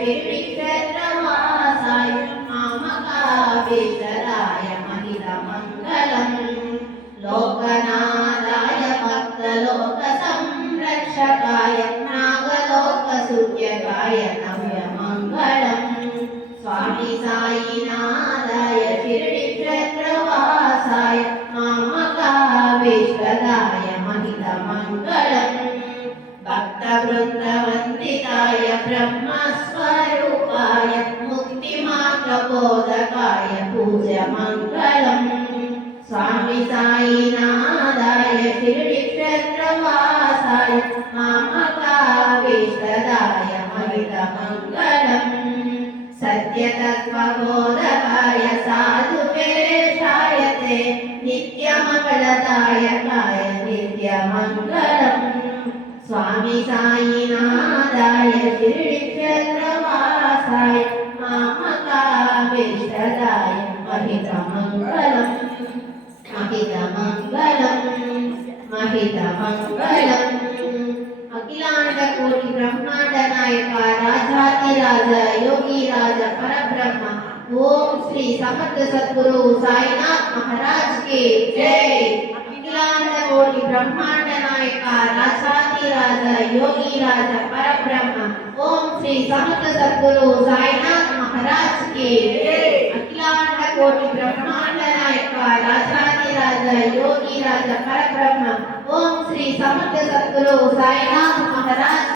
शिरडिक्षेत्रवासाय मामकाभीष्टदाय महितमङ्गलम् लोकनाथाय भक्तलोकसंरक्षकाय नागलोकसूर्यकाय नव्यमङ्गलम् स्वामी साईनाथाय शिरडिक्षेत्रवासाय मामकाभीष्टदाय महितमङ्गलम् भक्तवृन्दवन्दिताय ब्रह्मस्वरूपाय मुक्तिमार्गबोधकाय पूज्यमङ्गलम् स्वामी साईनाथाय शिरडिक्षेत्रवासाय मामकाभीष्टदाय महितमङ्गलम् सत्यतत्त्वबोधकाय साधुवेशाय ते नित्यमङ्गलदायकाय नित्यमङ्गलम् स्वामी साईनाथाय शिरडिक्षेत्रवासाय मामकाभीष्टदाय महितमङ्गलम् महितमङ्गलम् महितमङ्गलम् अखिलांडकोटि ब्रह्मांड नायक राजाधिराज योगीराज परब्रह्म ओम श्री समर्थ सद्गुरु साईनाथ महाराज की जय। अखिलांडकोटि ब्रह्मांड नायक राजाधिराज योगीराज परब्रह्म ओम श्री समर्थ सद्गुरु साईनाथ महाराज की जय। अखिलांडकोटि ब्रह्मांड नायक राजाधिराज योगीराज परब्रह्म ओम श्री समर्थ सद्गुरु साईनाथ महाराज